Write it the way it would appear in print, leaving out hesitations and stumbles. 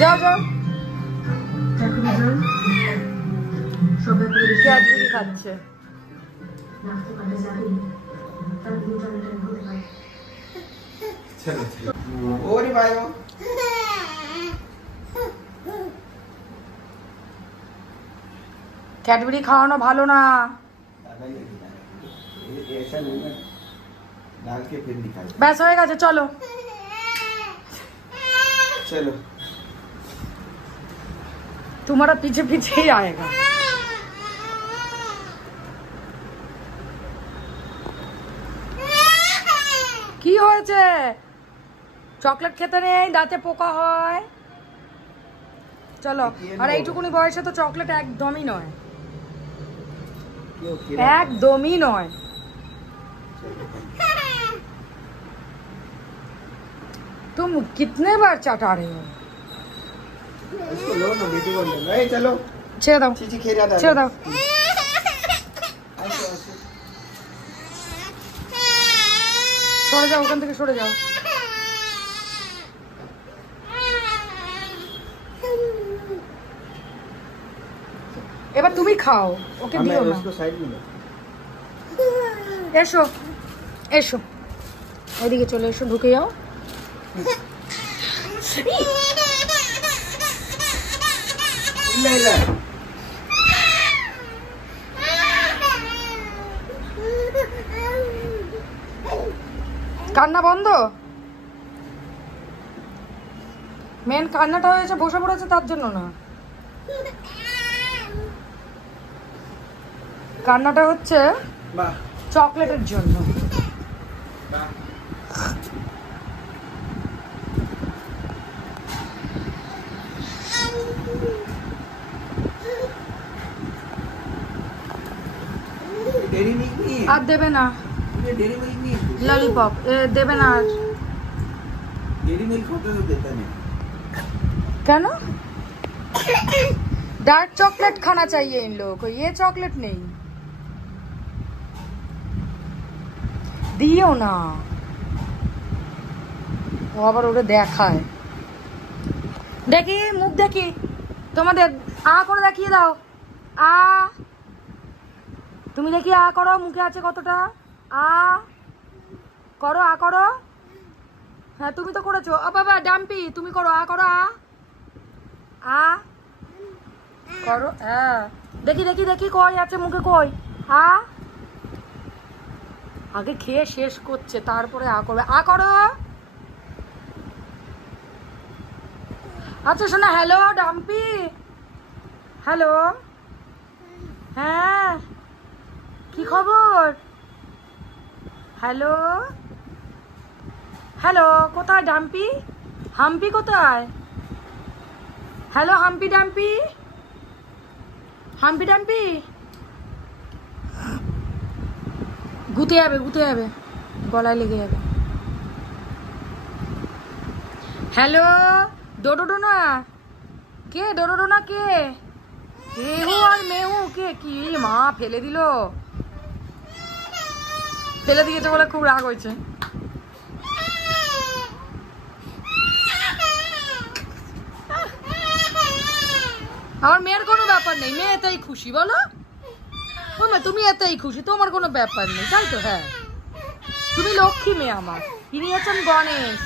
যাও যাও। ক্যাডবেরি খাচ্ছে। ক্যাডবেরি খাওয়ানো ভালো না। ব্যাস হয়ে গেছে, চলো चलो तुम्हारा पीछे पीछे ही आएगा। কি হয়েছে? চকলেট খেতে নেই, দাঁতে পোকা হয়। চলো, আর এইটুকুনি বয়সে তো চকলেট একদমই নয়, একদমই নয়। तुम कितने बार चटा रहे हो? इसको लो ना बेटी को ले लो। ए चलो ছেড়ে দাও, चीची खेल रहा ছেড়ে দাও। সরে যাও, ওখান থেকে সরে যাও। এবার তুমি খাও, ওকে দিও না। इसको साइड में लो। এসো এসো, এদিকে চলে এসো, ঢুকে যাও। ले ले কান্না বন্ধ। মেন কান্নাটা হয়েছে বসে পড়েছে তার জন্য না, কান্নাটা হচ্ছে বাহ চকলেটের জন্য। বাহ डेरी मिल्क नहीं है। আর দেবে না ये डेरी मिल्क नहीं है। ললিপপ দেবে না আর। डेरी मिल्क होता तो देता नहीं। কেন? डार्क चॉकलेट खाना चाहिए इन लोगों को, ये चॉकलेट नहीं। দিও না, ও আবার ওরে দেখায়। দেখি মুখ দেখি তোমাদের, আ করে দেখিয়ে দাও। আ তুমি দেখি আ করো, মুখে আছে কতটা। আ করো, আ করো। হ্যাঁ তুমি তো করেছো। ও বাবা ডাম্পি, তুমি করো, আ করো। আ আ করো, হ্যাঁ দেখি দেখি দেখি কই আছে মুখে, কই। আ আগে খেয়ে শেষ করছে, তারপরে আ করবে। আ করো। আচ্ছা শোনা, হ্যালো ডাম্পি, হ্যালো, হ্যাঁ কি খবর? হ্যালো হ্যালো, কোথায় ডাম্পি? হাম্পি কোথায়? হ্যালো হাম্পি ডাম্পি, হাম্পি ডাম্পি। গুতে যাবে, গুতে যাবে, গলায় লেগে যাবে। হ্যালো ডোডোডোনা, কে ডোডোডোনা? কে মেহু? আর মেহু কে? কি মা ফেলে দিল, ফেলে দিয়েছে বলে খুব রাগ হয়েছে। আমার মেয়ের কোনো ব্যাপার নেই, মেয়ে এতেই খুশি, বলো তুমি এতেই খুশি, তোমার কোনো ব্যাপার নেই, তাই তো? হ্যাঁ তুমি লক্ষ্মী মেয়ে আমার। ইনি হচ্ছেন গণেশ।